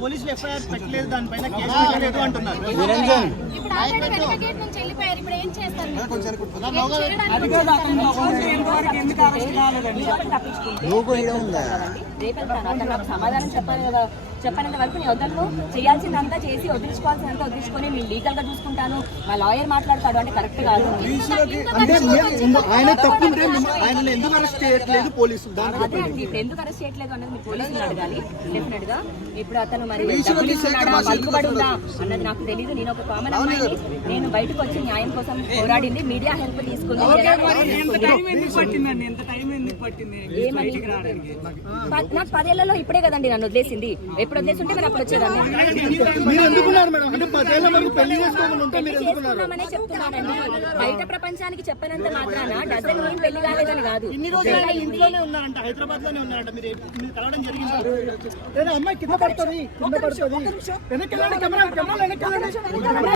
పోలీసులు ఎఫ్ఐఆర్ పెట్టలేదు, దానిపైన కేసు పెట్టలేదు అంటున్నారు. సమాధానం చెప్పాలి కదా, చెప్పనంత వరకు నేను వదలను. చేయాల్సిందంతా చేసి వదిలించుకోవాల్సినంత వదిలించుకొని నేను లీగల్ గా చూసుకుంటాను, మా లాయర్ మాట్లాడతాడు అంటే కరెక్ట్ కాదు. ఎందుకు అరెస్ట్ చేయట్లేదు పోలీసులు? అదే అండి, ఇప్పుడు ఎందుకు అరెస్ట్ చేయట్లేదు అన్నది మీరు పోలీసులు అడగాలి డెఫినెట్ గా. ఇప్పుడు అతను మరి పలుకుబడి ఉందా అన్నది నాకు తెలీదు. నేను ఒక కామన్ అమ్మాయిని, నేను బయటకు వచ్చి న్యాయం కోసం పోరాడింది, మీడియా హెల్ప్ తీసుకుంది. నాకు 10 ఏళ్లలో ఇప్పుడే కదండి నన్ను వదిలేసింది. ఎప్పుడు వదిలేస్తుంటే మరి అప్పుడు వచ్చేదాన్ని. చేసుకున్నామనే చెప్తున్నానండి. బయట ప్రపంచానికి చెప్పనంత మాత్రాన డజన్ ఏం పెళ్లి కాలేదని కాదు. హైదరాబాద్ లోనే ఉన్నారంట, మీరు కలవడం జరిగింది.